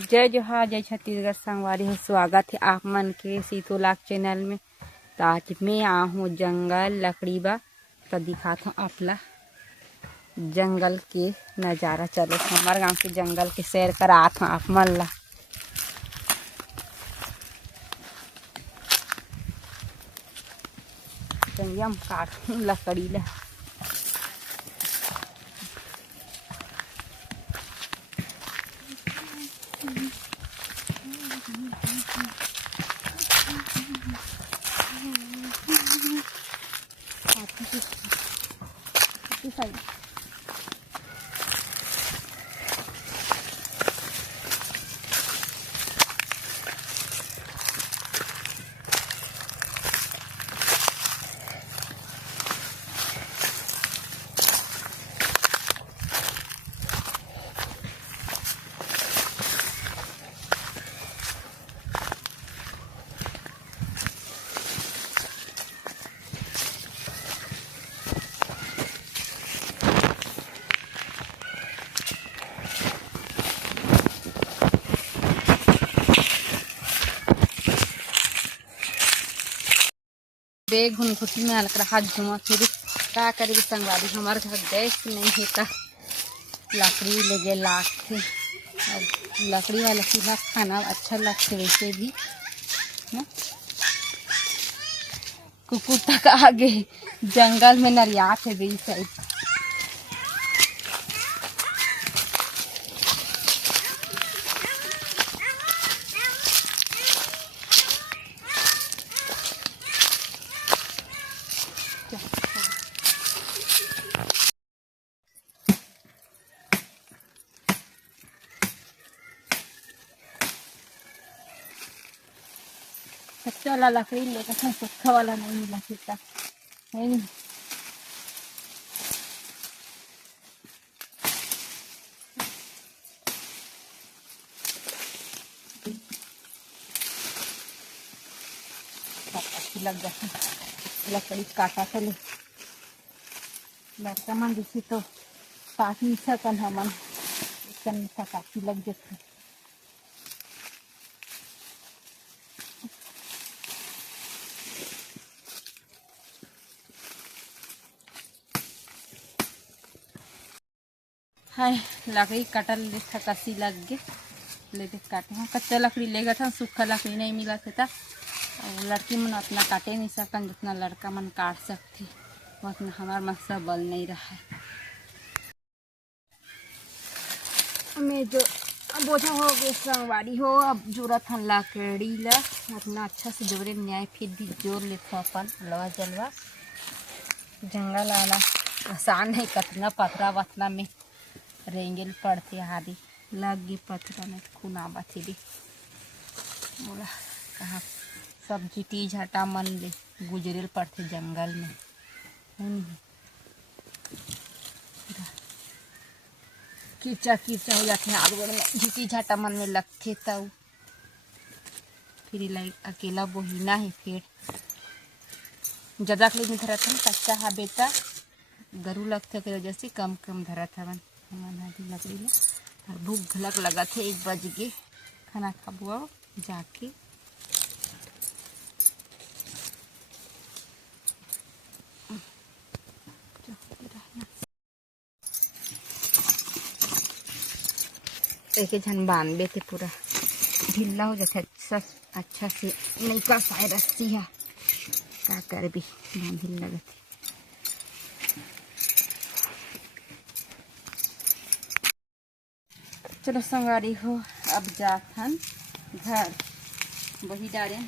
जय जोहार, जय छत्तीसगढ़ संगवारी हो। स्वागत है आप मन के सीतोलाग चैनल में। तो आज मैं आ हूँ जंगल लकड़ी बा, तो दिखाता हूँ आपला जंगल के नज़ारा। चलो हमारे गांव के जंगल के सैर करात हूँ आप मन ला। हम काट लकड़ी ला। बेग घुनघुटी में हल्का हाथ घुमा फिर का करे संगवारी। हमारे घर गैस नहीं है तो लकड़ी लगे लाख और लकड़ी वाला चूल्हा खाना अच्छा लगता है। वैसे भी कुकुर तक आगे जंगल में नरियात है बी साइड। कच्चा वाला लकड़ी लेकर सूखा वाला नहीं मिला फिरता है नहीं। लग जाता लकड़ी काटा चले लड़का मन दिखी तो काट नहीं सकन हमन काटी लग जाती। हाय लकड़ी कटल ले कसी लग गे लेके काटे हाँ। कच्चा लकड़ी लेगा था, सूखा लकड़ी नहीं मिला था। और लड़की मन अपना काटे नहीं सकन जितना लड़का मन काट सकते, उतना हमार मसा बल नहीं रहा है। मैं जो बोझा हो गए संगवारी हो, अब जरूरत है लकड़ी ला अपना अच्छा से जोरे न्याय फिर भी जोर लेते अपन लवा जलवा। जंगल आना आसान है, कतना पथरा वथरा में रेंगल पड़ते हादी लग गए पथरा में खून आबत भी बोला कहा सब जिटी झाटा मन ले गुजरेल पड़ते जंगल में। कीचा कीचा हो जाते हैं आग में झिटी झाटा मन में लगते तब फिर अकेला बोहिना है। फिर ज़्यादा नहीं धरा था कच्चा हा बेटा गरु लगते के वजह से कम कम धरा था मन लकड़ी में। भूख घलक लगा थे 1 बज गए खाना खाबुआ जाके। एक झन बांधे थे पूरा ढीला हो जाता अच्छा से नहीं का साय रस्सी है का कर भी ढील लगे थे। चलो संगवारी हो अब जाथन घर वही डाले।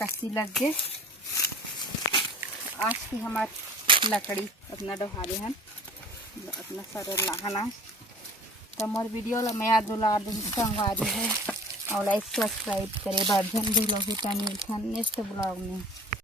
कसी लग गए आज की हमारी लकड़ी अपना डोहारे हैं अपना सर लाहना। तो हमारे वीडियो ला मैं दुलार संगवारी है और लाइक सब्सक्राइब करे बाध्यन भी लोग नेक्स्ट ब्लॉग में।